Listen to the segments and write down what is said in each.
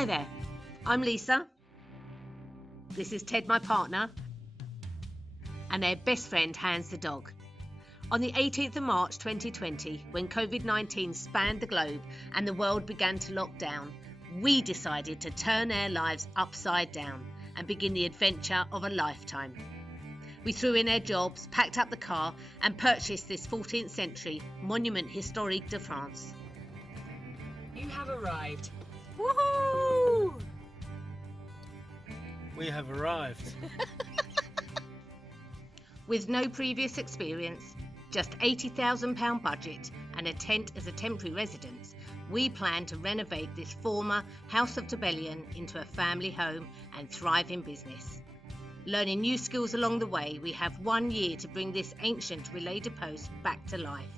Hi there, I'm Lisa. This is Ted, my partner, and their best friend, Hans the dog. On the 18th of March 2020, when COVID-19 spanned the globe and the world began to lock down, we decided to turn our lives upside down and begin the adventure of a lifetime. We threw in our jobs, packed up the car, and purchased this 14th century monument historique de France. You have arrived. Woohoo! We have arrived. With no previous experience, just £80,000 budget and a tent as a temporary residence, we plan to renovate this former House of Tabellion into a family home and thriving business. Learning new skills along the way, we have 1 year to bring this ancient relay de post back to life.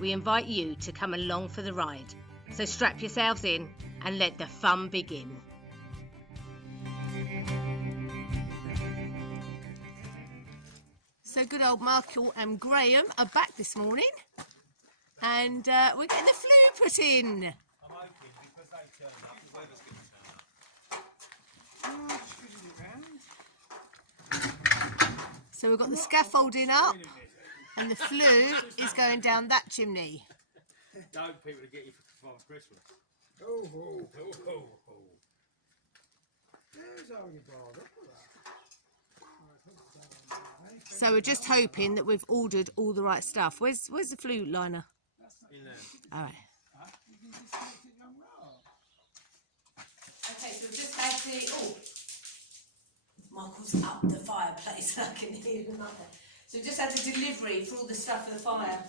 We invite you to come along for the ride, so strap yourselves in and let the fun begin. So good old Michael and Graham are back this morning, and we're getting the flue put in. I'm hoping because they turn up, the weather's going to turn up. So we've got the scaffolding up, and the flue is going down that chimney. Don't people to get you for Christmas. Oh, ho, ho, ho, ho. There's all you brought up with that. So we're just hoping that we've ordered all the right stuff. Where's the flue liner? In there. All right. You can disconnect it on roll. Okay, so we've just had the... Oh, Michael's up the fireplace. I can hear him up there. So we've just had the delivery for all the stuff for the fire.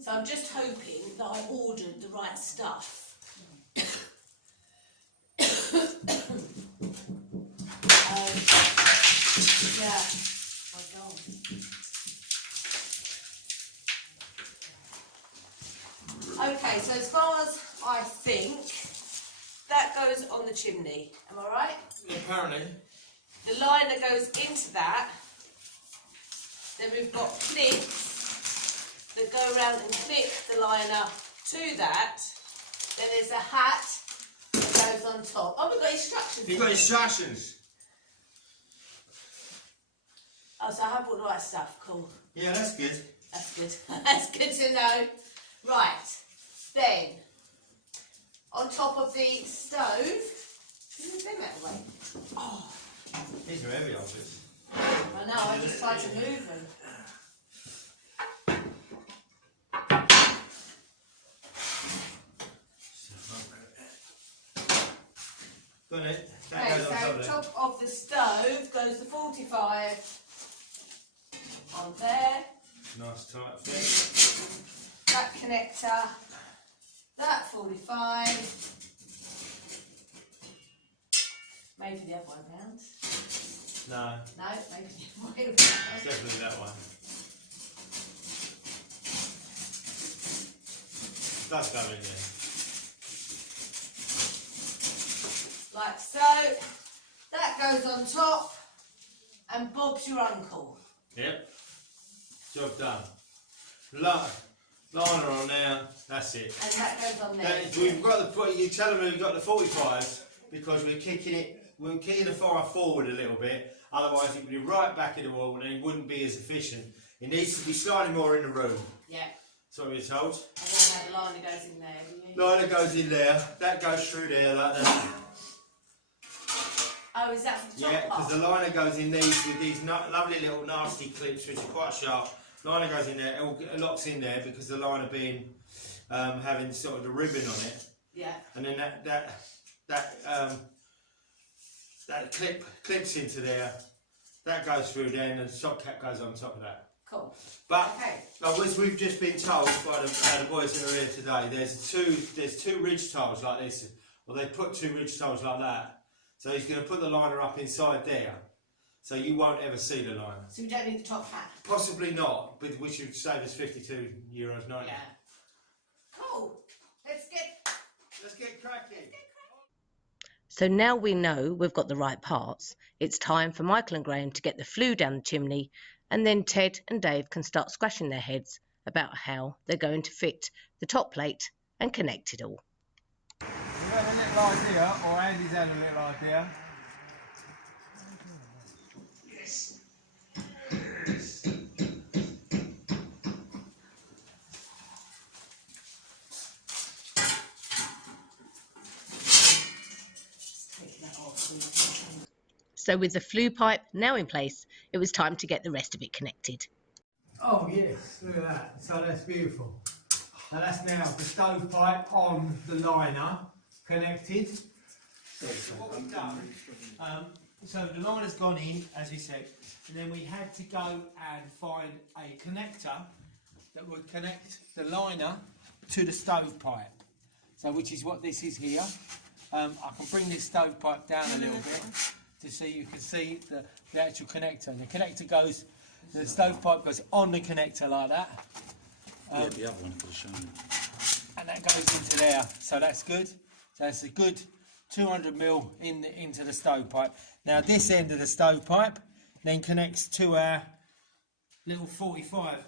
So I'm just hoping that I ordered the right stuff. Yeah. My God. Okay, so as far as I think, that goes on the chimney. Am I right? Apparently. The liner goes into that. Then we've got clips that go around and clip the liner to that. Then there's a hat that goes on top. Oh, we've got instructions. You've got instructions. Oh, so I have all the right stuff. Cool. Yeah, that's good. That's good. That's good to know. Right. Then, on top of the stove, move them out of the way. Oh, These are heavy old bits. I know. I just tried to move them. Go on then. That Okay, goes on so top top of the stove goes the 45 on there. there. Nice tight fit. That connector, that 45. Maybe the other way round. No, No, maybe the other way round. it's definitely that one. It does go in there. Like so. That goes on top, and Bob's your uncle. Yep. Job done. Liner on there. That's it. And that goes on there. That is, we've got the. You tell them we've got the 45s because we're kicking it. We're kicking the fire forward a little bit. Otherwise, it would be right back in the wall, and it wouldn't be as efficient. It needs to be slightly more in the room. Yeah. That's what we're told. And then the liner goes in there. Do you? Liner goes in there. That goes through there like that. Oh, is that for the top Yeah, part? because the liner goes in these with these lovely little nasty clips, which are quite sharp. Liner goes in there. It locks in there because the liner being having sort of the ribbon on it. Yeah. And then that clips into there. That goes through there, and the sock cap goes on top of that. Cool. But Okay. as we've just been told by the boys that are here today, there's two ridge tiles like this. Well, they put two ridge tiles like that. So he's going to put the liner up inside there, so you won't ever see the liner. So we don't need the top hat. Possibly not, but which would save us €52.90. Yeah. Cool. Let's get cracking. So now we know we've got the right parts, it's time for Michael and Graham to get the flue down the chimney, and then Ted and Dave can start scratching their heads about how they're going to fit the top plate and connect it all. You ready, little idea, or Andy's had a little idea. So with the flue pipe now in place, it was time to get the rest of it connected. Oh yes, look at that. So that's beautiful. Now that's now the stovepipe on the liner connected. So what we've done, so the liner's gone in, as we said, and then we had to go and find a connector that would connect the liner to the stovepipe. So which is what this is here. I can bring this stovepipe down a little bit to see you can see the actual connector. The connector goes, the stovepipe goes on the connector like that. Yeah, the other one could have shown you. And that goes into there, so that's good. So it's a good 200mm into the stovepipe. Now this end of the stovepipe then connects to our little 45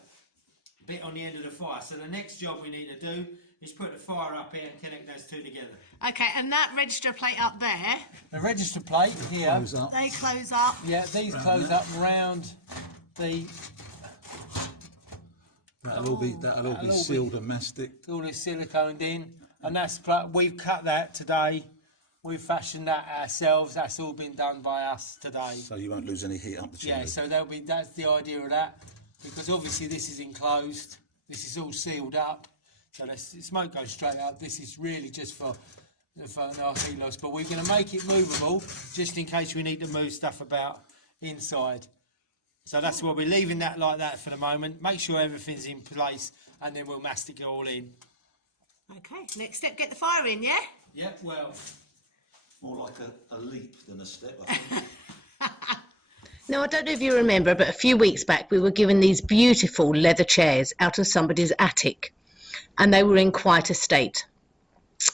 bit on the end of the fire. So the next job we need to do is put the fire up here and connect those two together. Okay, and that register plate up there, The register plate here, Close up. they close up. yeah, these close up round the, That'll all be sealed and mastic. all this siliconed in, and that's, we've cut that today. We've fashioned that ourselves. That's all been done by us today. So you won't lose any heat up the chimney. Yeah, so that's the idea of that, because obviously this is enclosed, this is all sealed up, so the smoke goes straight up. This is really just for no heat loss, but we're going to make it movable just in case we need to move stuff about inside. So that's why we're leaving that like that for the moment. Make sure everything's in place, and then we'll mastic it all in. Okay, next step, get the fire in, yeah? Yep, well, More like a leap than a step, I think. Now, I don't know if you remember, but a few weeks back we were given these beautiful leather chairs out of somebody's attic, and they were in quite a state.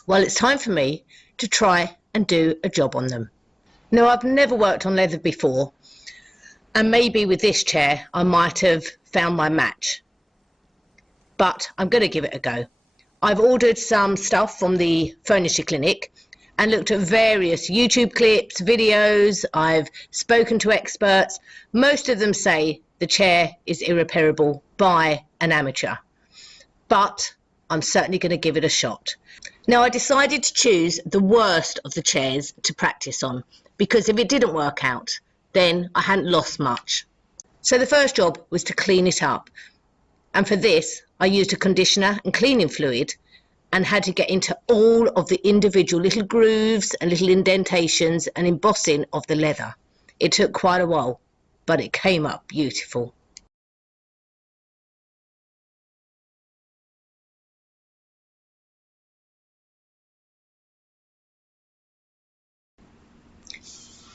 Well, it's time for me to try and do a job on them. Now, I've never worked on leather before, and maybe with this chair I might have found my match, but I'm going to give it a go. I've ordered some stuff from the furniture clinic and looked at various YouTube clips, videos. I've spoken to experts. Most of them say the chair is irreparable by an amateur, but I'm certainly going to give it a shot. Now, I decided to choose the worst of the chairs to practice on, because if it didn't work out, then I hadn't lost much. So the first job was to clean it up, and for this I used a conditioner and cleaning fluid and had to get into all of the individual little grooves and little indentations and embossing of the leather. It took quite a while, but it came up beautiful.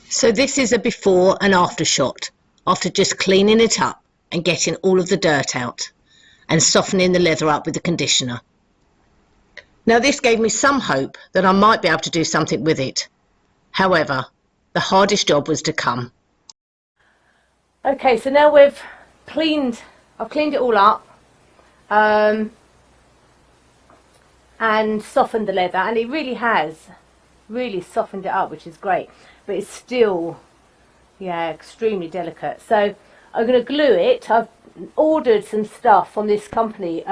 So this is a before and after shot, after just cleaning it up and getting all of the dirt out and softening the leather up with the conditioner. Now, this gave me some hope that I might be able to do something with it. However, the hardest job was to come. Okay, so now I've cleaned it all up and softened the leather, and it really has really softened it up, which is great, but it's still, yeah, extremely delicate. So I'm going to glue it. I've ordered some stuff from this company.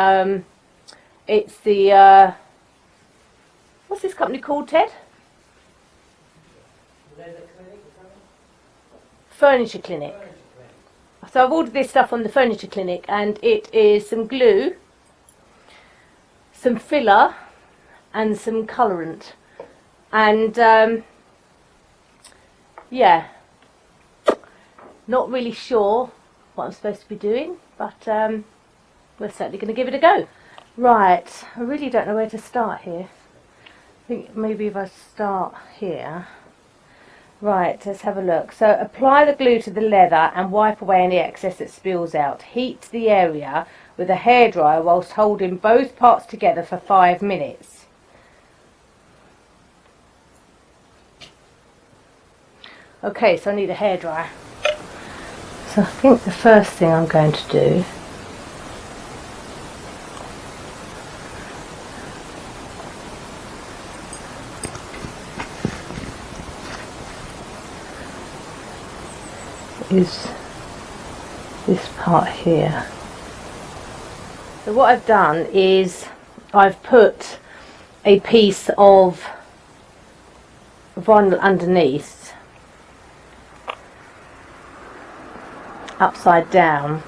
It's the what's this company called, Ted? Furniture Clinic. So I've ordered this stuff from the Furniture Clinic, and it is some glue, some filler and some colourant, and yeah, not really sure what I'm supposed to be doing, but we're certainly going to give it a go. Right, I really don't know where to start here. I think maybe if I start here. Right, let's have a look. So apply the glue to the leather and wipe away any excess that spills out. Heat the area with a hairdryer whilst holding both parts together for 5 minutes. Okay, so I need a hairdryer. So I think the first thing I'm going to do is this part here. So what I've done is I've put a piece of vinyl underneath, upside down,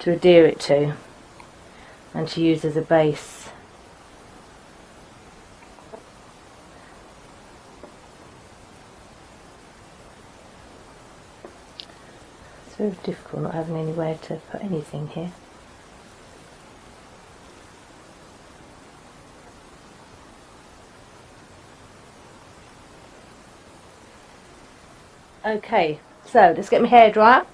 to adhere it to and to use as a base. It's very difficult not having anywhere to put anything here. Okay, so let's get my hairdryer.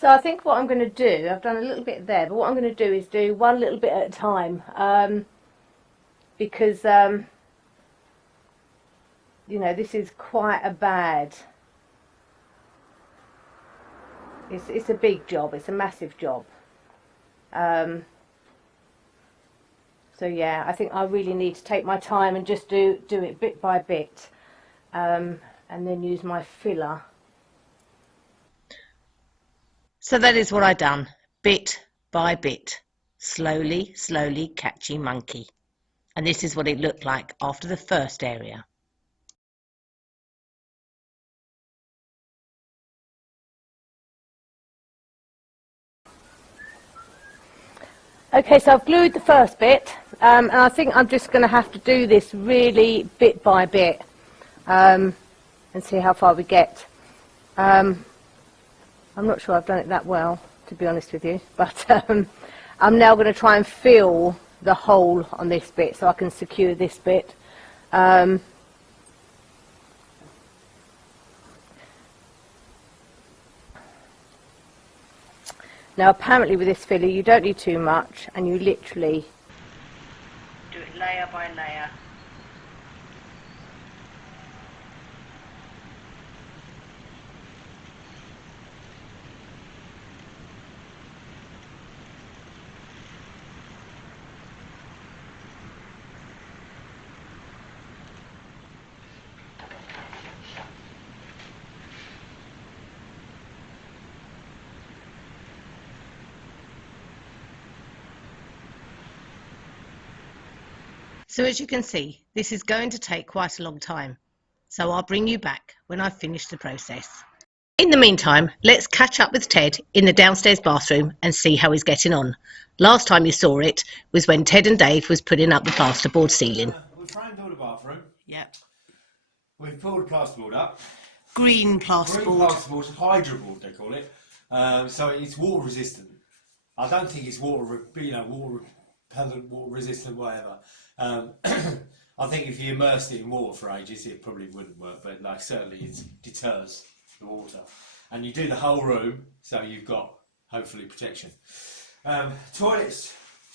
So I think what I'm going to do, I've done a little bit there, but what I'm going to do is do one little bit at a time, because you know, this is quite a bad, it's a big job, it's a massive job. So yeah, I think I really need to take my time and just do it bit by bit, and then use my filler. So that is what I done, bit by bit, slowly, slowly, catchy monkey. And this is what it looked like after the first area. Okay, so I've glued the first bit, and I think I'm just going to have to do this really bit by bit, and see how far we get. I'm not sure I've done it that well, to be honest with you, but I'm now going to try and fill the hole on this bit so I can secure this bit. Now apparently with this filler you don't need too much, and you literally do it layer by layer. So as you can see, this is going to take quite a long time. So I'll bring you back when I've finished the process. In the meantime, let's catch up with Ted in the downstairs bathroom and see how he's getting on. Last time you saw it was when Ted and Dave was putting up the plasterboard ceiling. We've framed all the bathroom. Yep. We've pulled the plasterboard up. Green Green plasterboard. plasterboard, hydroboard they call it. So it's water resistant. I don't think it's water repellent, water resistant, whatever. I think if you immersed it in water for ages, it probably wouldn't work. But like certainly, it deters the water. And you do the whole room, so you've got hopefully protection. Toilets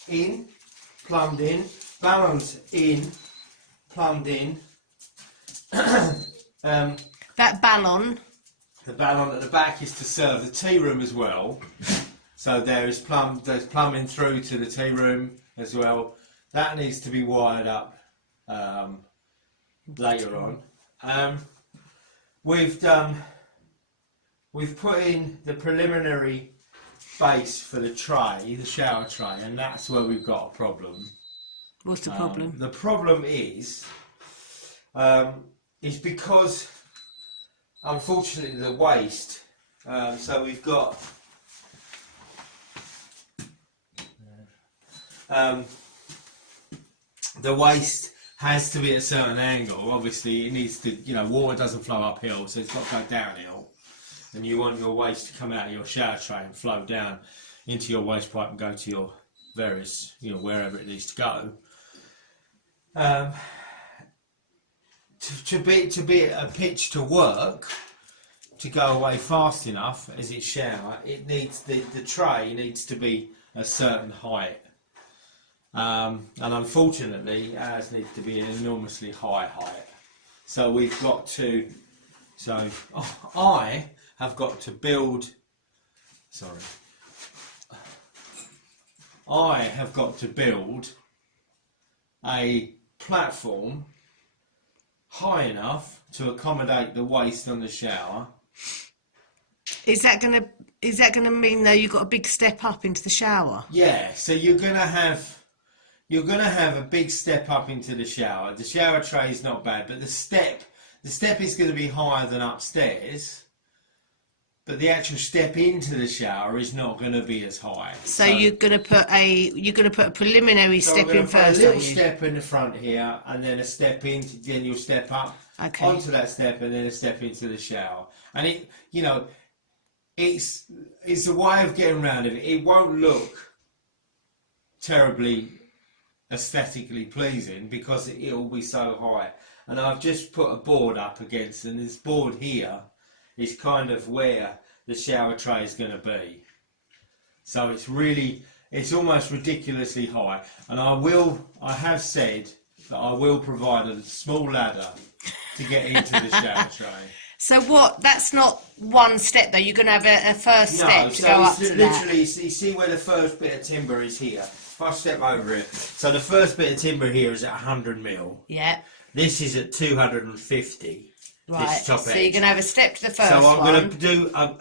in, plumbed in. Ballons in, plumbed in. That ballon. The ballon at the back is to serve the tea room as well. So there's plumbing through to the tea room as well. That needs to be wired up later on. We've put in the preliminary base for the tray, the shower tray, and that's where we've got a problem. What's the problem? The problem is because unfortunately the waste. So we've got the waste has to be at a certain angle. Obviously, it needs to, water doesn't flow uphill, so it's got to go downhill. And you want your waste to come out of your shower tray and flow down into your waste pipe and go to your various, wherever it needs to go. To be a pitch to work, to go away fast enough as it shower, it needs the tray needs to be a certain height. And unfortunately, ours needs to be an enormously high height. So we've got to. So I have got to build. Sorry. I have got to build a platform high enough to accommodate the waste on the shower. Is that gonna mean though you've got a big step up into the shower? Yeah, so you're gonna have a big step up into the shower. The shower tray is not bad, but the step is going to be higher than upstairs. But the actual step into the shower is not going to be as high. So you're gonna put a preliminary so step I'm gonna in put first, a little are you? step in the front here, and then a step in. Then you'll step up onto that step, and then a step into the shower. And it, you know, it's a way of getting around it. It won't look terribly aesthetically pleasing because it'll be so high. And I've just put a board up against, and this board here is kind of where the shower tray is going to be. So it's almost ridiculously high. And I have said that I will provide a small ladder to get into the shower tray. So what? That's not one step though. You're going to have a first step to go up to literally, that. you see where the first bit of timber is here. If I step over it, so the first bit of timber here is at 100 mil. Yeah. This is at 250. Right. This top So edge. you're going to have a step to the first So I'm one. going to do. I'm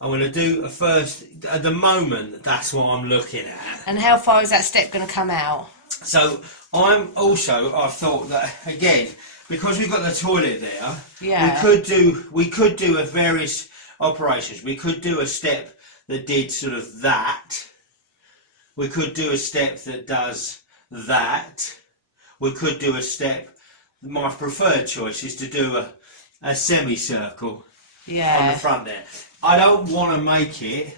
going to do a first. At the moment, that's what I'm looking at. And how far is that step going to come out? So I thought that again, because we've got the toilet there. Yeah. We could do a various operations. We could do a step that did sort of that. We could do a step that does that. We could do a step. My preferred choice is to do a semicircle on the front there. I don't want to make it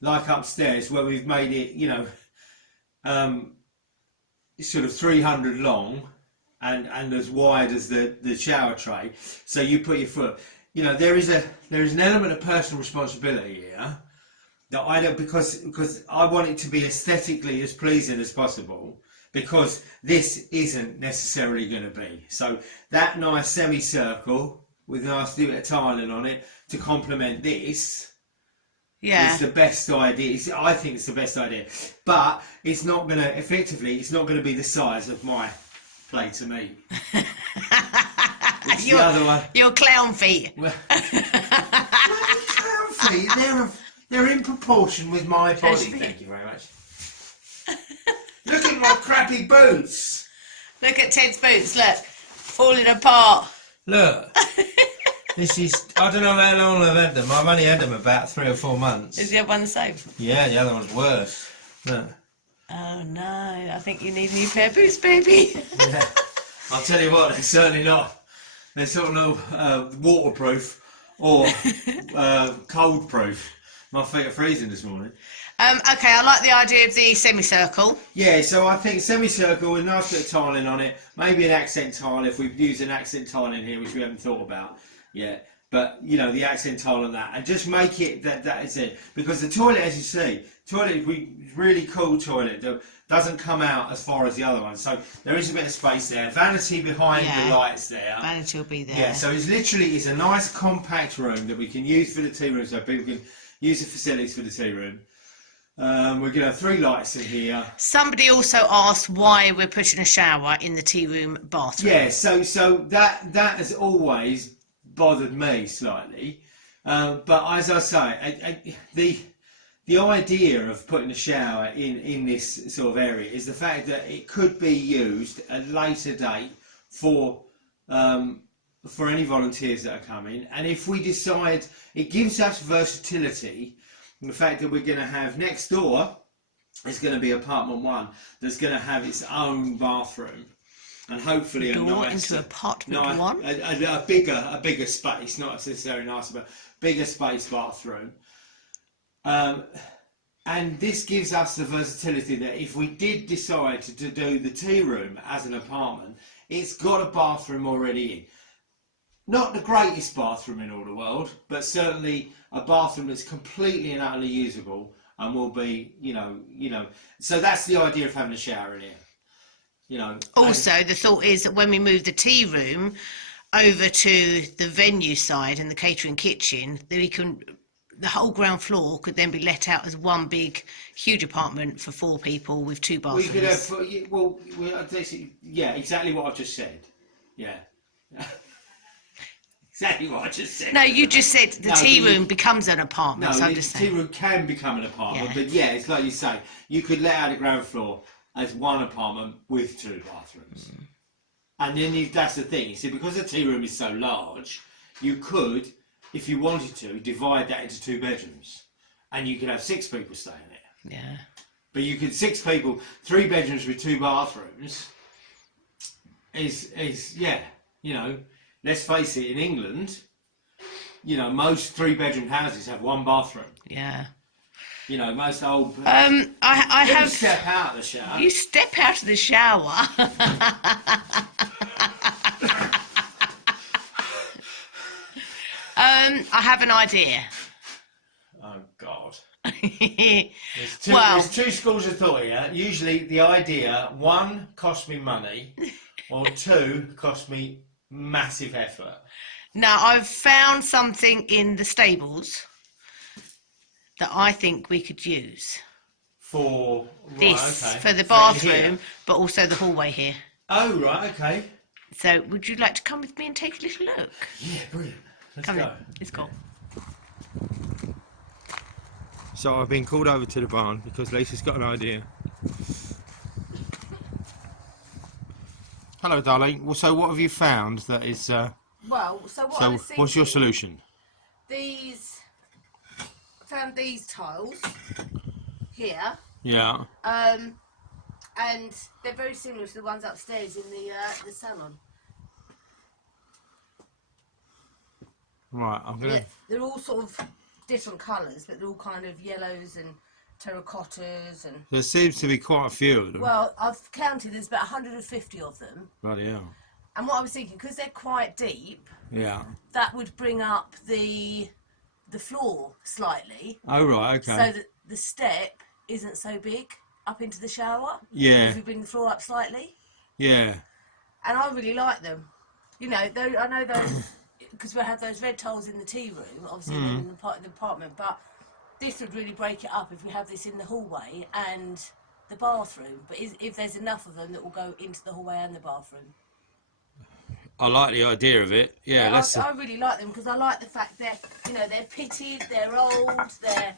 like upstairs where we've made it, you know, sort of 300 long and as wide as the shower tray. So you put your foot. You know, there is an element of personal responsibility here that I don't, because I want it to be aesthetically as pleasing as possible. Because this isn't necessarily going to be. So that nice semicircle with a nice bit of tiling on it to complement this is the best idea. I think it's the best idea. But it's not going to, effectively, it's not going to be the size of my plate of meat. Your clown feet. Well, clown feet, they're in proportion with my body. Thank you very much. Look at my crappy boots. Look at Ted's boots, look. Falling apart. Look. This is, I don't know how long I've had them. I've only had them about 3 or 4 months. Is the other one the same? Yeah, the other one's worse. Look. Oh no, I think you need a new pair of boots, baby. Yeah. I'll tell you what, they're certainly not. They're sort of waterproof or cold proof. My feet are freezing this morning. Okay, I like the idea of the semicircle. Yeah, so I think semicircle with a nice bit of tiling on it, maybe an accent tile if we've used an accent tile in here, which we haven't thought about yet. But, you know, the accent tile on that, and just make it that is it. Because the toilet, as you see, really cool toilet that doesn't come out as far as the other one. So there is a bit of space there. Vanity behind the lights there. Vanity will be there. Yeah, so it's a nice compact room that we can use for the tea room, so people can use the facilities for the tea room. We're going to have 3 lights in here. Somebody also asked why we're putting a shower in the tea room bathroom. Yeah, so that has always bothered me slightly. But as I say, the idea of putting a shower in this sort of area is the fact that it could be used at a later date for any volunteers that are coming. And if we decide, it gives us versatility. The fact that we're going to have next door is going to be apartment 1 that's going to have its own bathroom and hopefully into apartment 1, a bigger space, not necessarily nicer, but bigger space bathroom. And this gives us the versatility that if we did decide to do the tea room as an apartment, it's got a bathroom already in. not the greatest bathroom in all the world, but certainly a bathroom that's completely and utterly usable and will be, you know. So that's the idea of having a shower in here. You know. Also, the thought is that when we move the tea room over to the venue side and the catering kitchen, then the whole ground floor could then be let out as one big, huge apartment for 4 people with 2 bathrooms. We could have, yeah, exactly what I've just said. Yeah. Exactly what I just said. No, you just said the tea room becomes an apartment. No, so I'm the just tea saying. room can become an apartment, Yeah. but yeah, it's like you say, you could let out the ground floor as one apartment with 2 bathrooms. And then that's the thing. You see, because the tea room is so large, you could, if you wanted to, divide that into 2 bedrooms, and you could have 6 people staying there. Yeah. But you could 6 people, 3 bedrooms with 2 bathrooms. Is yeah, you know. Let's face it. In England, you know, most 3-bedroom houses have 1 bathroom. Yeah. You know, most old. I have. Step out of the shower. You step out of the shower. I have an idea. Oh God. Well, There's 2 schools of thought here. Usually, the idea 1 costs me money, or 2 costs me massive effort. now I've found something in the stables that I think we could use. For This right, okay. for the So here. bathroom, but also the hallway here. Oh right, okay. So, would you like to come with me and take a little look? Yeah, brilliant. Let's Come go. in. Let's go. So I've been called over to the barn because Lisa's got an idea. Hello, darling. Well, so what have you found that is? Well, so what I So was thinking, what's your solution? Found these tiles here, Yeah. and they're very similar to the ones upstairs in the salon. Right. I'm gonna. They're all sort of different colours, but they're all kind of yellows and terracottas and. There seems to be quite a few of them. Well, I've counted. There's about 150 of them, Bloody hell. and what I was thinking, because they're quite deep, Yeah. that would bring up the floor slightly, Oh right. Okay. so that the step isn't so big up into the shower. Yeah. If we bring the floor up slightly, Yeah. and I really like them. You know, though I know those because we have those red tiles in the tea room, obviously in the part of the apartment, but this would really break it up if we have this in the hallway and the bathroom. But if there's enough of them that will go into the hallway and the bathroom. I like the idea of it. Yeah. Let's. I really like them because I like the fact they're pitted, they're old, they're.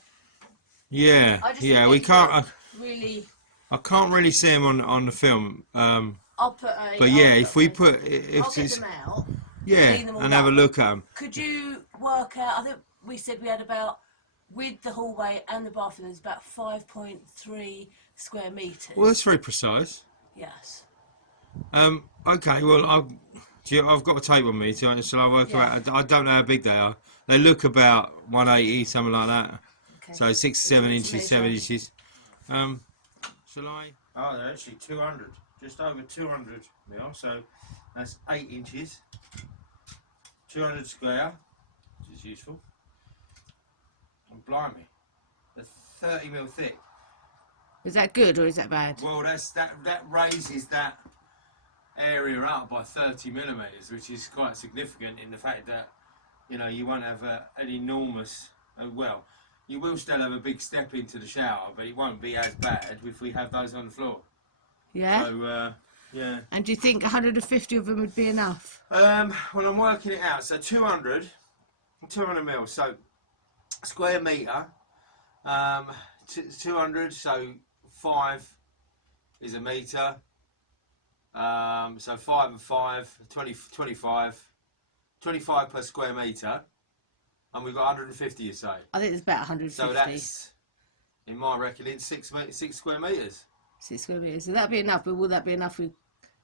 Yeah. I just Yeah. think We they can't. look really. I can't really see them on the film. I'll put a. But yeah, if we put I'll if get it's them out. yeah, clean them all and have a up. look at them. Could you work out? I think we said we had about, with the hallway and the bathroom, there's about 5.3 square metres. Well, that's very precise. Yes. Okay. Well, I've got a tape on me, so shall I work Yeah. out? I don't know how big they are. They look about 180, something like that. Okay. So 6, 7 Let's inches, measure. 7 inches. Shall I? Oh, they're actually 200, just over 200 mil. So that's 8 inches. 200 square, which is useful. And blimey, they're 30 mil thick. Is that good or is that bad? Well, that raises that area up by 30 millimeters, which is quite significant in the fact that you won't have an enormous. Well, you will still have a big step into the shower, but it won't be as bad if we have those on the floor. Yeah. So yeah. And do you think 150 of them would be enough? Well, I'm working it out. So 200 mil. So square meter. 200. So 5 is a meter. So 5 and 5, 25 per square metre, and we've got 150, you say. I think there's about 150. So that's, in my reckoning, 6 square metres. 6 square metres. So that'd be enough, but will that be enough with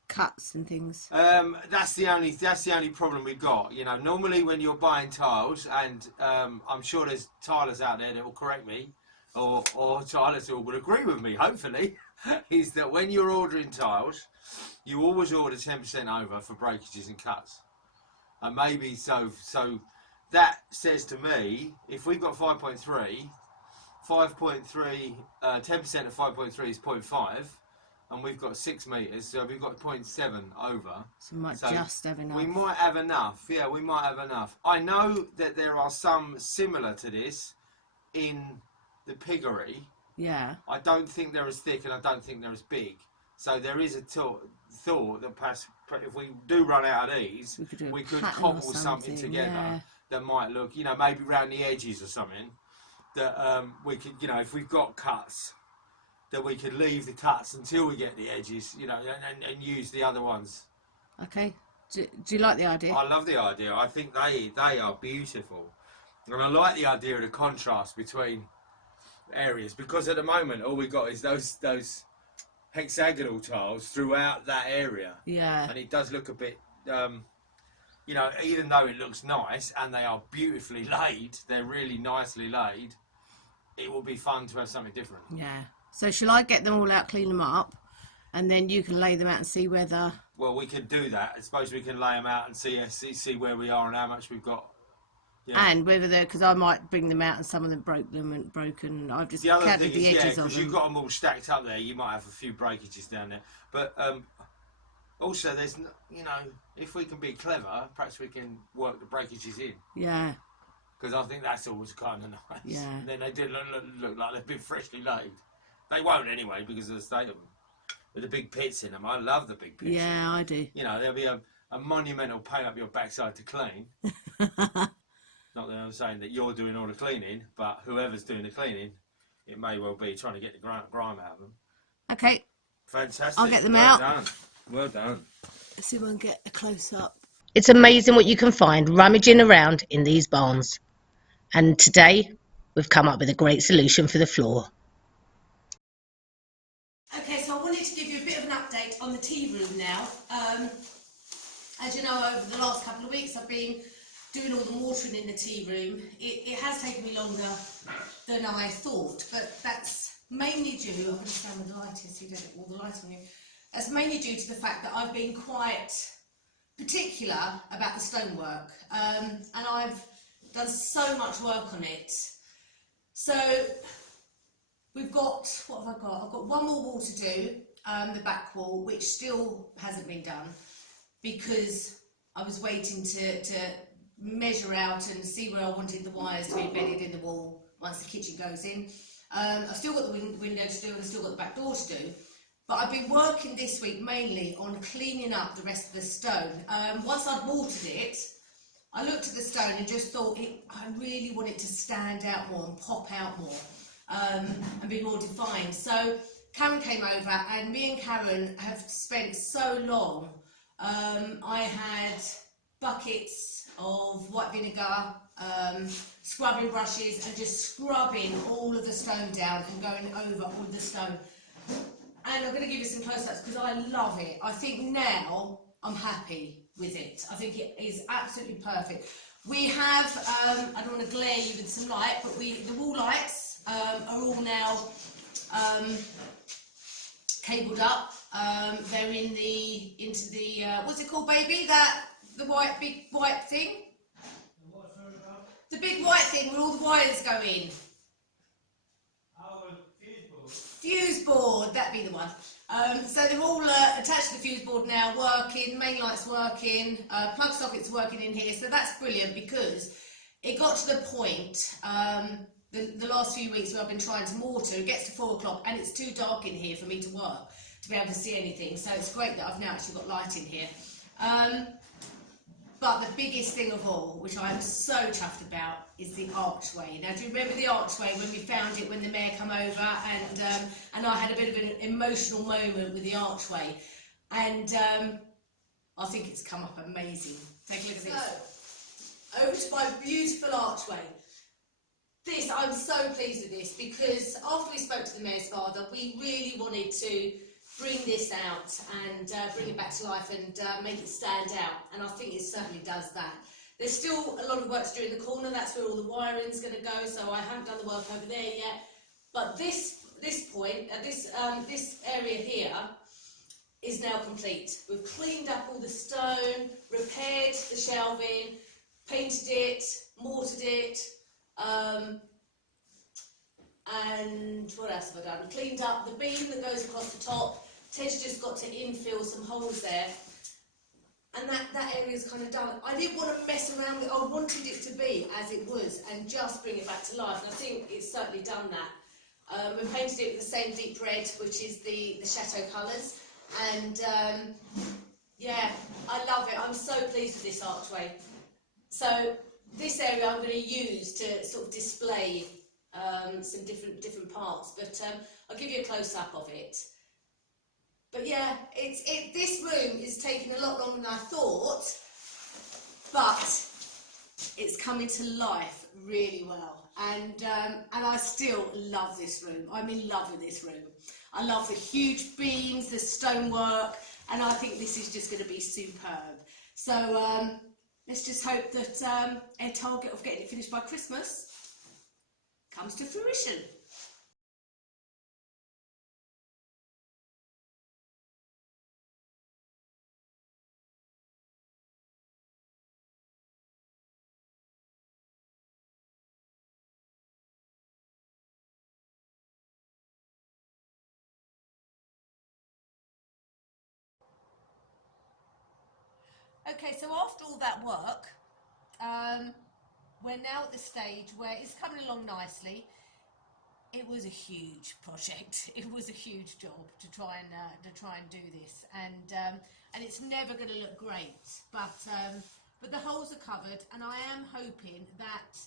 cuts and things? That's the only problem we've got. Normally when you're buying tiles, and I'm sure there's tilers out there that will correct me, or tilers who will agree with me, hopefully, is that when you're ordering tiles, you always order 10% over for breakages and cuts. And maybe so that says to me, if we've got 5.3, 5.3, 10% of 5.3 is 0.5, and we've got 6 metres, so we've got 0.7 over. So we might just have enough. We might have enough, yeah, we might have enough. I know that there are some similar to this in the piggery. Yeah. I don't think they're as thick and I don't think they're as big. So there is a thought that perhaps if we do run out of these, we could cobble something together that might look, you know, maybe around the edges or something. That we could, you know, if we've got cuts, that we could leave the cuts until we get the edges, you know, and use the other ones. Okay. Do you like the idea? I love the idea. I think they are beautiful. And I like the idea of the contrast between areas, because at the moment all we've got is those hexagonal tiles throughout that area. Yeah. And it does look a bit, you know, even though it looks nice and they are beautifully laid, they're really nicely laid, it will be fun to have something different. Yeah. So shall I get them all out, clean them up, and then you can lay them out and see whether... Well, we can do that. I suppose we can lay them out and see where we are and how much we've got. Yeah. And whether they're... Because I might bring them out and some of them broken. I've just the other counted thing the is, edges of because them. you've got them all stacked up there, you might have a few breakages down there. But also, there's, you know, if we can be clever, perhaps we can work the breakages in. Yeah. Because I think that's always kind of nice. Yeah. And then they do look like they've been freshly laid. They won't anyway because of the state of them. With the big pits in them. I love the big pits. Yeah, I do. You know, there'll be a monumental pain up your backside to clean. Not that I'm saying that you're doing all the cleaning, but whoever's doing the cleaning, it may well be trying to get the grime out of them. Okay. Fantastic. I'll get them well out. Done. Well done. Let's see if I can get a close-up. It's amazing what you can find rummaging around in these barns. And today, we've come up with a great solution for the floor. Okay, so I wanted to give you a bit of an update on the tea room now. As you know, over the last couple of weeks I've been doing all the watering in the tea room. It has taken me longer than I thought, but that's mainly due, I'm going to stand with the light here so you don't get all the light on you. That's mainly due to the fact that I've been quite particular about the stonework, and I've done so much work on it. So we've got, what have I got? I've got one more wall to do, the back wall, which still hasn't been done because I was waiting to measure out and see where I wanted the wires to be embedded in the wall once the kitchen goes in. I've still got the window to do and I've still got the back door to do. But I've been working this week mainly on cleaning up the rest of the stone. Once I'd watered it, I looked at the stone and just thought I really want it to stand out more and pop out more, and be more defined. So Karen came over and me and Karen have spent so long. I had buckets of white vinegar, scrubbing brushes and just scrubbing all of the stone down and going over all of the stone. And I'm going to give you some close-ups because I love it. I think now I'm happy with it. I think it is absolutely perfect. We have, I don't want to glare you with some light, but the wall lights are all now cabled up. They're into the what's it called, baby? The big white thing. The big white thing where all the wires go in. Fuse board, that'd be the one. So they're all attached to the fuse board now, working, main lights working, plug sockets working in here. So that's brilliant because it got to the point the last few weeks where I've been trying to mortar. It gets to 4 o'clock and it's too dark in here for me to work, to be able to see anything. So it's great that I've now actually got light in here. But the biggest thing of all, which I'm so chuffed about, is the archway. Now, do you remember the archway when we found it when the mayor came over and I had a bit of an emotional moment with the archway? And I think it's come up amazing. Take a look at this. So, over to my beautiful archway. This, I'm so pleased with this because after we spoke to the mayor's father, we really wanted to bring this out and bring it back to life and make it stand out, and I think it certainly does that. There's still a lot of work to do in the corner. That's where all the wiring's going to go, so I haven't done the work over there yet. But this point, this area here, is now complete. We've cleaned up all the stone, repaired the shelving, painted it, mortared it, and what else have I done? Cleaned up the beam that goes across the top. Ted's just got to infill some holes there. And that area's kind of done. I didn't want to mess around with it. I wanted it to be as it was and just bring it back to life. And I think it's certainly done that. We've painted it with the same deep red, which is the Chateau colours. And yeah, I love it. I'm so pleased with this archway. So this area I'm going to use to sort of display some different parts. But I'll give you a close-up of it. But yeah, this room is taking a lot longer than I thought, but it's coming to life really well. And I still love this room. I'm in love with this room. I love the huge beams, the stonework, and I think this is just going to be superb. So let's just hope that our target of getting it finished by Christmas comes to fruition. Okay, so after all that work, we're now at the stage where it's coming along nicely. It was a huge project. It was a huge job to try and do this, and it's never going to look great. But the holes are covered, and I am hoping that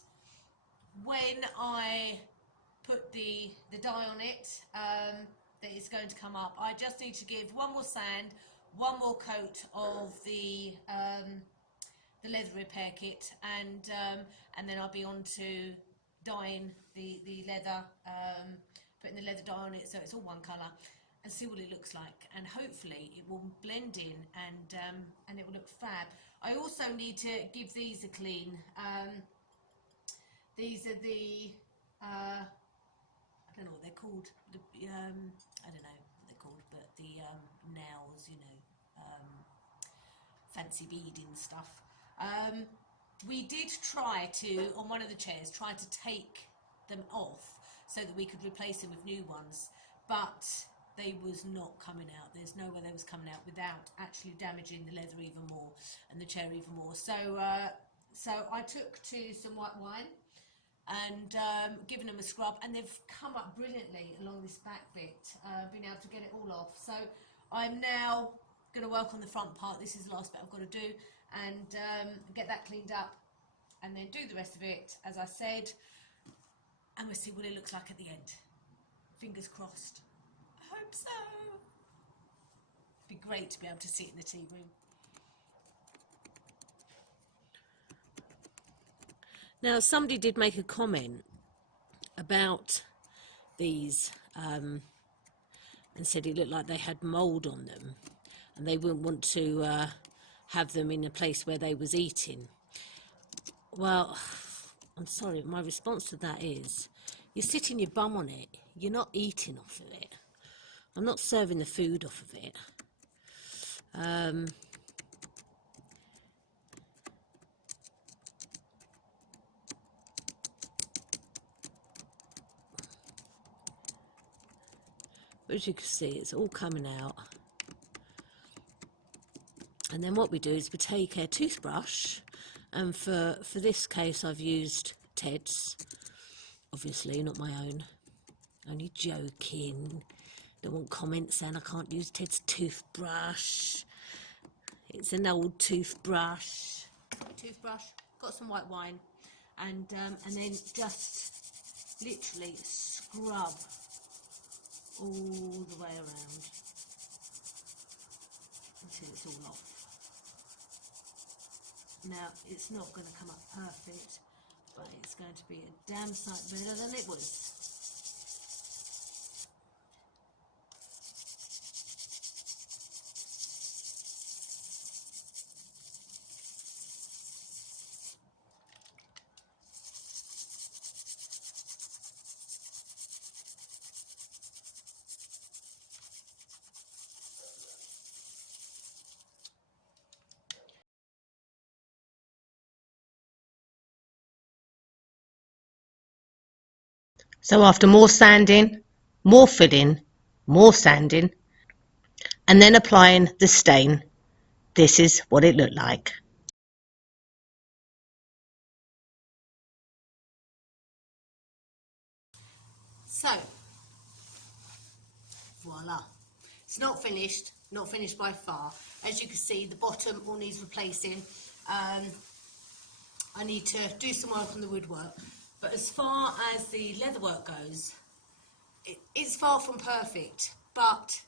when I put the dye on it, that it's going to come up. I just need to give one more sand, one more coat of the leather repair kit, and then I'll be on to dyeing the leather, putting the leather dye on it so it's all one colour, and see what it looks like, and hopefully it will blend in and it will look fab. I also need to give these a clean. These are the I don't know what they're called. I don't know what they're called, but the nails, you know, fancy beading stuff. We did try to, on one of the chairs, try to take them off so that we could replace them with new ones, but they was not coming out. There's no way they was coming out without actually damaging the leather even more and the chair even more. So I took to some white wine and given them a scrub, and they've come up brilliantly along this back bit, been able to get it all off. So I'm now going to work on the front part. This is the last bit I've got to do, and get that cleaned up, and then do the rest of it as I said, and we'll see what it looks like at the end. Fingers crossed. I hope so. It'd be great to be able to sit in the tea room. Now, somebody did make a comment about these and said it looked like they had mould on them and they wouldn't want to have them in a place where they was eating. Well, I'm sorry, my response to that is, you're sitting your bum on it, you're not eating off of it. I'm not serving the food off of it. But as you can see, it's all coming out. And then what we do is we take a toothbrush, and for this case I've used Ted's, obviously not my own. Only joking. Don't want comments saying I can't use Ted's toothbrush. It's an old toothbrush. Got some white wine, and then just literally scrub all the way around until it's all off. Now, it's not going to come up perfect, but it's going to be a damn sight better than it was. So after more sanding, more filling, more sanding, and then applying the stain, this is what it looked like. So, voila. It's not finished by far. As you can see, the bottom all needs replacing. I need to do some work on the woodwork. But as far as the leatherwork goes, it's far from perfect, but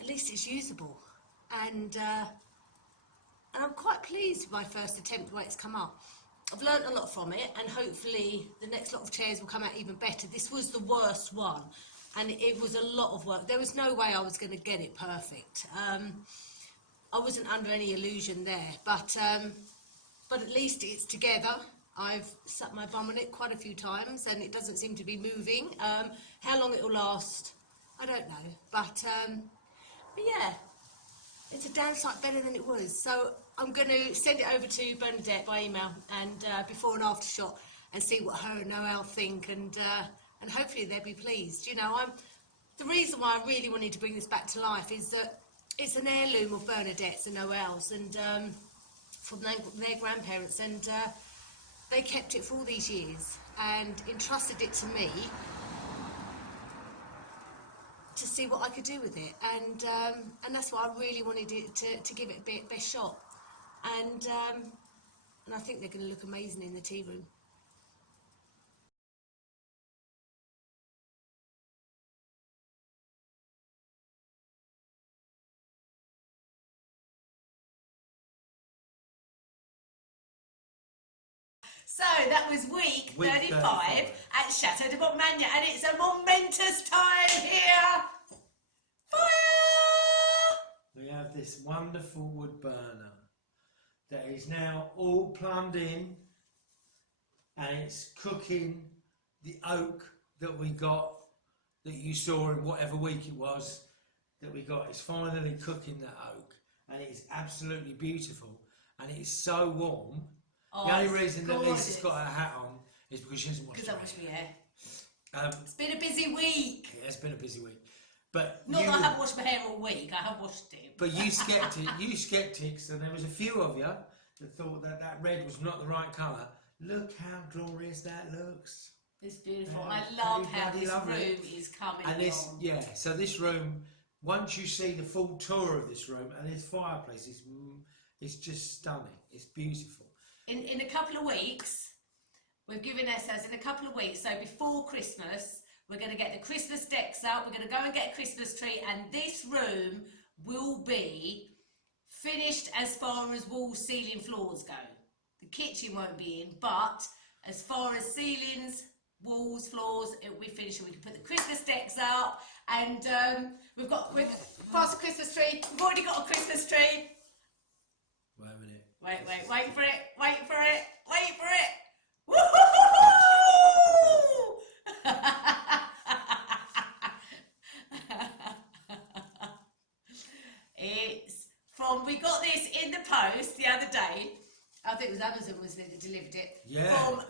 at least it's usable. And I'm quite pleased with my first attempt, the way it's come up. I've learnt a lot from it, and hopefully the next lot of chairs will come out even better. This was the worst one, and it was a lot of work. There was no way I was going to get it perfect. I wasn't under any illusion there, but at least it's together. I've sat my bum on it quite a few times, and it doesn't seem to be moving. How long it will last, I don't know. But yeah, it's a damn sight better than it was. So I'm going to send it over to Bernadette by email and before and after shot, and see what her and Noelle think, and hopefully they'll be pleased. You know, the reason why I really wanted to bring this back to life is that it's an heirloom of Bernadette's and Noelle's, and from their grandparents, and they kept it for all these years and entrusted it to me to see what I could do with it, and that's why I really wanted it to give it a best shot, and I think they're going to look amazing in the tea room. So that was week 35 at Chateau de Montmagner, and it's a momentous time here. Fire! We have this wonderful wood burner that is now all plumbed in, and it's cooking the oak that we got, that you saw in whatever week it was that we got. It's finally cooking that oak, and it is absolutely beautiful, and it is so warm. The only reason that Lisa's got her hat on is because she hasn't washed her hair. Because I washed my hair. It's been a busy week. Yeah, it's been a busy week. But not that I haven't washed my hair all week, I have washed it. But you skeptics, and there was a few of you that thought that red was not the right colour. Look how glorious that looks. It's beautiful. I love how this room is coming along. Yeah, so this room, once you see the full tour of this room and this fireplace, it's just stunning. It's beautiful. In a couple of weeks, we've given ourselves, in a couple of weeks, so before Christmas, we're going to get the Christmas decks out, we're going to go and get a Christmas tree, and this room will be finished as far as walls, ceiling, floors go. The kitchen won't be in, but as far as ceilings, walls, floors, it will be finished, and we can put the Christmas decks out, and we've past the Christmas tree, we've already got a Christmas tree. Wait a minute. Wait for it. Woo-hoo-hoo! It's from, we got this in the post the other day. I think it was Amazon, wasn't it, that delivered it? Yeah. From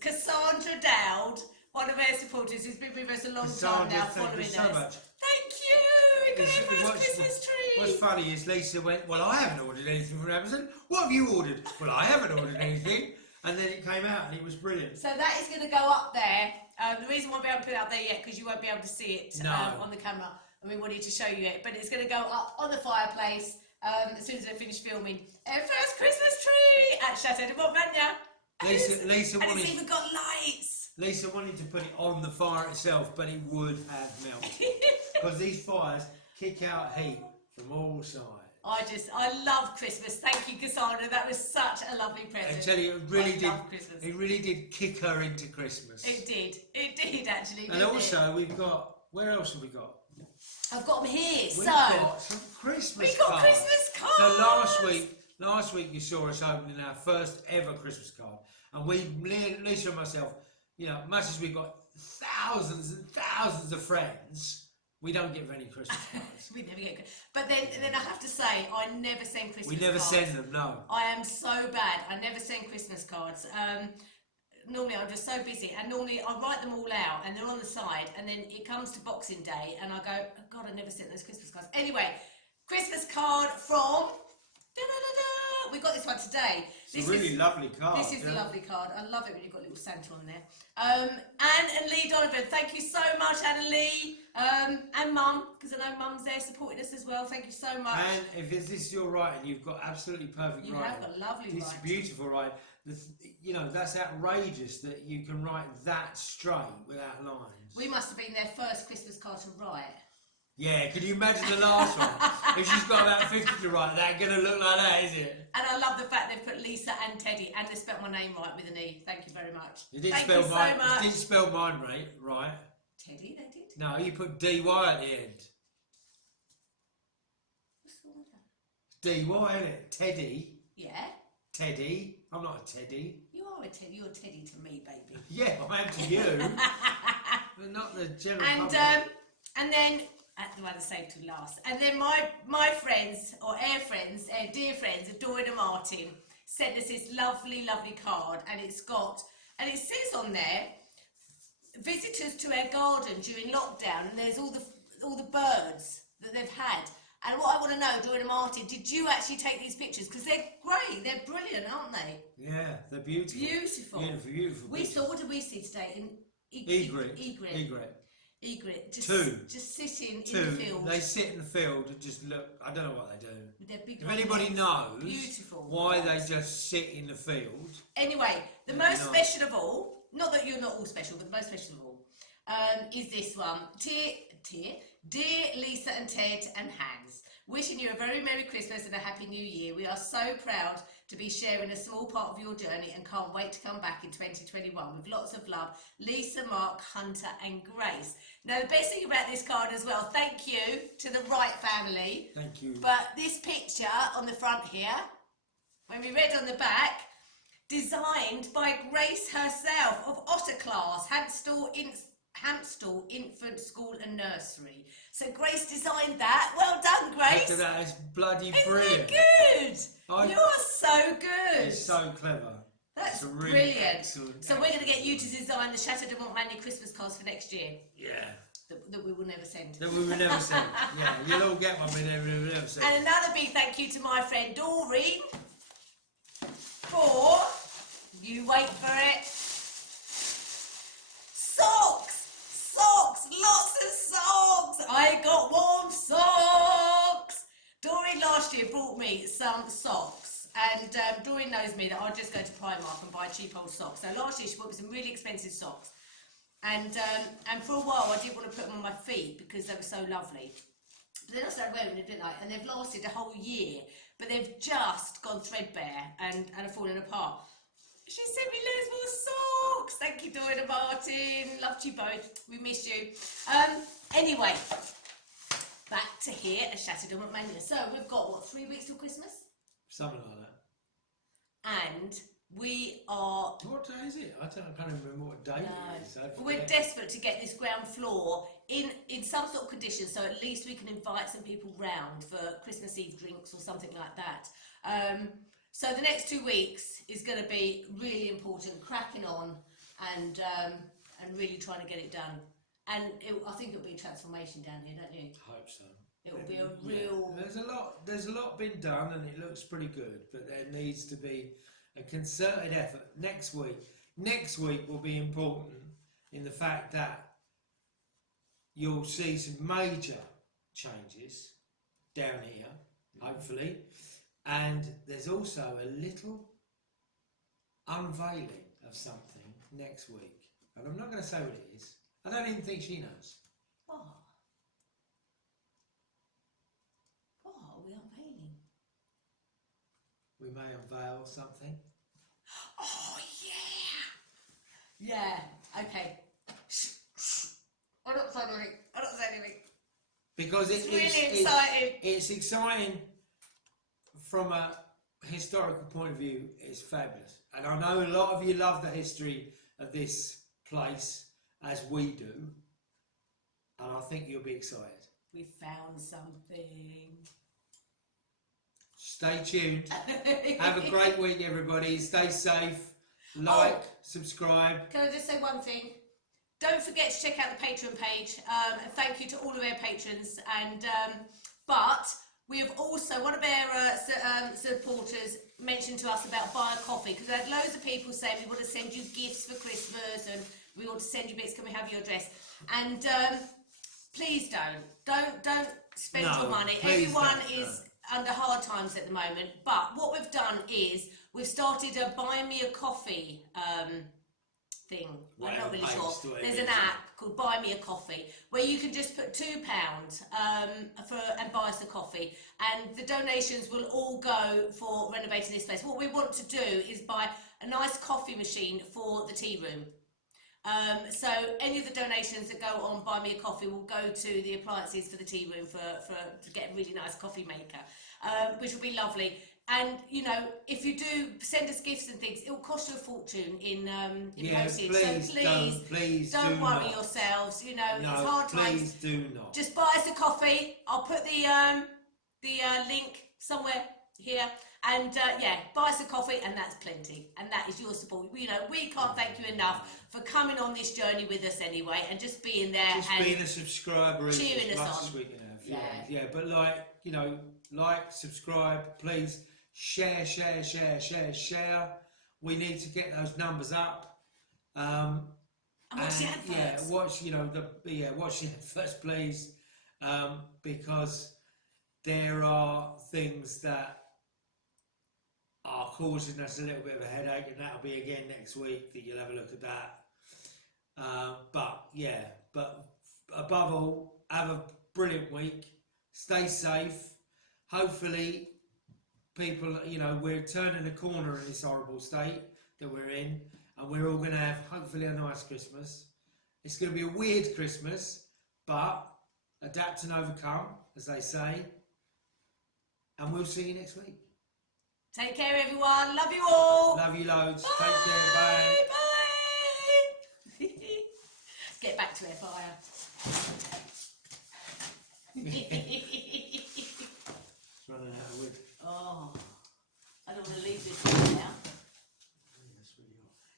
Cassandra Dowd, one of our supporters who's been with us a long time now, following us. Thank you so much. Thank you! We got your first Christmas tree! What's funny is Lisa went, well, I haven't ordered anything from Amazon. What have you ordered? Well, I haven't ordered anything. And then it came out and it was brilliant. So that is going to go up there. The reason we won't be able to put it up there yet, because you won't be able to see it on the camera, and we wanted to show you it. But it's going to go up on the fireplace as soon as they finish filming. Our first Christmas tree at Chateau de Montmagner. Lisa and wanted, it's even got lights. Lisa wanted to put it on the fire itself, but it would have melted. Because these fires kick out heat from all sides. I love Christmas. Thank you, Cassandra. That was such a lovely present. I tell you, it really did kick her into Christmas. It did actually. And also, we've got, where else have we got? I've got them here. We've got some Christmas cards. Christmas cards. So last week you saw us opening our first ever Christmas card, and Lisa and myself, you know, much as we've got thousands and thousands of friends, we don't get many Christmas cards. We never get. But then I have to say, I never send Christmas cards. We never send them, no. I am so bad. I never send Christmas cards. normally I'm just so busy, and normally I write them all out and they're on the side, and then it comes to Boxing Day and I go, oh God, I never sent those Christmas cards. Anyway, Christmas card from, da-da-da-da. We got this one today. It's a really lovely card. This is a lovely card. I love it when you've got a little Santa on there. Anne and Lee Donovan, thank you so much, Anne and Lee. And Mum, because I know Mum's there supporting us as well. Thank you so much. And if this is your writing, you've got absolutely perfect You writing. have got lovely It's writing. beautiful writing. You know, that's outrageous that you can write that straight without lines. We must have been their first Christmas card to write. Yeah, can you imagine the last one? If she's got about 50 to write, that ain't gonna look like that, is it? And I love the fact they've put Lisa and Teddy, and they spelt my name right with an E. Thank you very much. You didn't Thank spell you so mine. much. You didn't spell mine right. Teddy, they did. No, you put DY at the end. What's wrong with that? DY, isn't it? Teddy. Yeah, Teddy. I'm not a Teddy. you are a Teddy. You're a Teddy to me, baby. Yeah, I am to you. But not the general And public. and then the one that's saved to last. And then my friends, or our dear friends, Dora and Martin, sent us this lovely, lovely card, and it says on there, visitors to our garden during lockdown, and there's all the birds that they've had. And what I want to know, Dora and Martin, did you actually take these pictures? Because they're great, they're brilliant, aren't they? Yeah, they're beautiful. Beautiful. Beautiful. We saw, what did we see today? In Egret, just sitting in the field. They sit in the field and just look. I don't know what they do. With their big If anybody nets. knows Beautiful. why they just sit in the field. Anyway, the They're most not. special of all, not that you're not all special, but the most special of all, is this one. Dear Lisa and Ted and Hans, wishing you a very Merry Christmas and a Happy New Year. We are so proud to be sharing a small part of your journey and can't wait to come back in 2021 with lots of love. Lisa, Mark, Hunter and Grace. Now the best thing about this card as well, thank you to the Wright family. Thank you. But this picture on the front here, when we read on the back, designed by Grace herself of Otter Class, Hampstall Infant School and Nursery. So Grace designed that. Well done, Grace. Look at that, it's bloody Isn't brilliant. it good? I- You are so good. It's so clever. That's It's a really brilliant. excellent- So we're going to get you to design the Chateau de Montmagner Christmas cards for next year Yeah. that we will never send. That we will never send. Yeah, you'll all get one we will never send. And another big thank you to my friend Doreen for, you wait for it, socks, lots of socks. I got warm socks. Doreen last year brought me some socks, and Doreen knows me that I just go to Primark and buy cheap old socks. So last year she bought me some really expensive socks, and for a while I didn't want to put them on my feet because they were so lovely. But then I started wearing them, didn't I? And they've lasted a whole year, but they've just gone threadbare and are falling apart. She sent me loads more socks. Thank you, Doreen and Martin. Loved you both. We miss you. Anyway, back to here at Chateau de Montmagner. So we've got, what, 3 weeks till Christmas? Something like that. And we are... What day is it? I can't remember what day it is. I We're forget. desperate to get this ground floor in some sort of condition, so at least we can invite some people round for Christmas Eve drinks or something like that. So the next 2 weeks is going to be really important, cracking on and really trying to get it done. And I think it'll be a transformation down here, don't you? I hope so. It will be a real... There's a lot been done and it looks pretty good, but there needs to be a concerted effort next week will be important in the fact that you'll see some major changes down here, hopefully, and there's also a little unveiling of something next week, and I'm not going to say what it is. I don't even think she knows. Oh. What are we unveiling? We may unveil something. Oh, yeah! Yeah, okay. I'm not saying anything. Because It's really exciting. It's exciting from a historical point of view. It's fabulous, and I know a lot of you love the history of this place as we do, and I think you'll be excited. We found something. Stay tuned. Have a great week, everybody. Stay safe. like, subscribe. Can I just say one thing? Don't forget to check out the Patreon page. And thank you to all of our patrons. And but we have also, one of our supporters mentioned to us about buy a coffee, because we had loads of people saying we want to send you gifts for Christmas and we want to send you bits. Can we have your address? And please don't spend your money. Everyone is under hard times at the moment. But what we've done is we've started a buy me a coffee thing. I'm not really sure. There's an app called Buy Me a Coffee where you can just put £2 and buy us a coffee, and the donations will all go for renovating this place. What we want to do is buy a nice coffee machine for the tea room. So any of the donations that go on Buy Me a Coffee will go to the appliances for the tea room to get a really nice coffee maker, which will be lovely. And you know, if you do send us gifts and things, it will cost you a fortune in postage. So please don't worry yourselves. You know, it's hard times. Please do not. Just buy us a coffee. I'll put the link somewhere here. And buy us a coffee, and that's plenty. And that is your support. You know, we can't thank you enough for coming on this journey with us anyway, and just being there, just and being a subscriber, cheering as us much on. as we can have. Yeah. But like, subscribe, please. Share. We need to get those numbers up. And watch the adverts. Watch the adverts, please, because there are things that are causing us a little bit of a headache, and that'll be again next week that you'll have a look at that. But above all, have a brilliant week. Stay safe. Hopefully, people, we're turning a corner in this horrible state that we're in, and we're all going to have hopefully a nice Christmas. It's going to be a weird Christmas, but adapt and overcome, as they say. And we'll see you next week. Take care, everyone. Love you all. Love you loads. Bye. Take care. Bye. Bye. Get back to our fire. It's running out of wood. Oh, I don't want to leave this one now.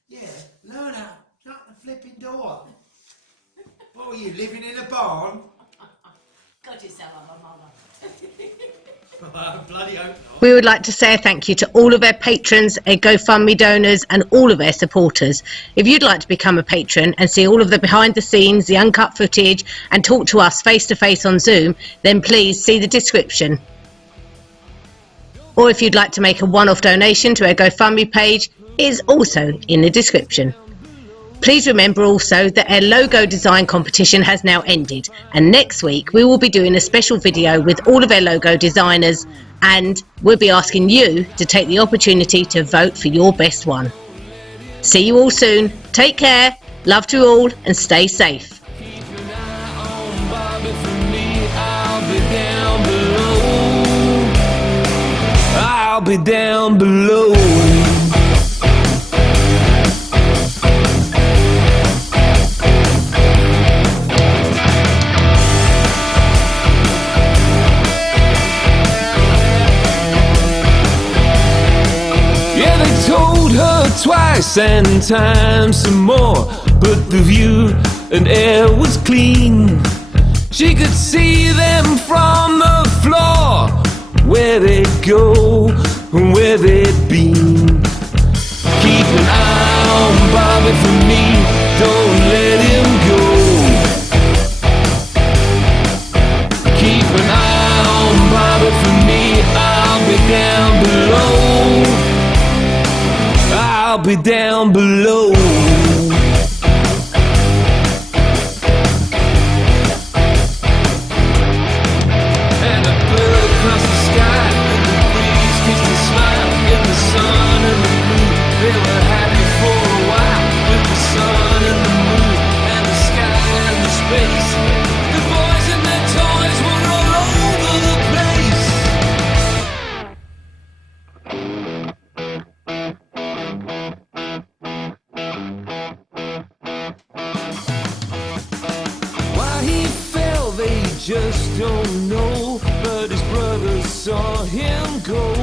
Yeah, learn how. Shut the flipping door. What are you, living in a barn? God, you sound like my mother. I bloody hope not. We would like to say a thank you to all of our patrons, our GoFundMe donors and all of our supporters. If you'd like to become a patron and see all of the behind the scenes, the uncut footage and talk to us face to face on Zoom, then please see the description. Or if you'd like to make a one-off donation to our GoFundMe page, it is also in the description. Please remember also that our logo design competition has now ended, and next week we will be doing a special video with all of our logo designers, and we'll be asking you to take the opportunity to vote for your best one. See you all soon. Take care, love to all, and stay safe. I'll be down below. Yeah, they told her twice and times some more, but the view and air was clean. She could see them from the floor, where they'd go and where they'd been. Keep an eye on Bobby for me, don't let him go. Keep an eye on Bobby for me, I'll be down below. I'll be down below. And a bird across the sky, and the breeze kissed a smile in the sun and the moon. They were happy for a while with the sun and the moon and the sky and the space. The boys and their toys were all over the place. Why he fell, they just don't know, but his brothers saw him go.